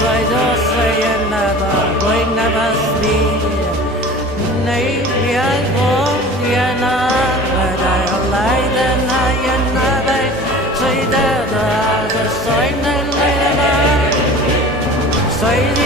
Sai đó sai na ba koi na ba sti nei ya go ya na ba da lai da na ya na ba sai da da sai na lai na sai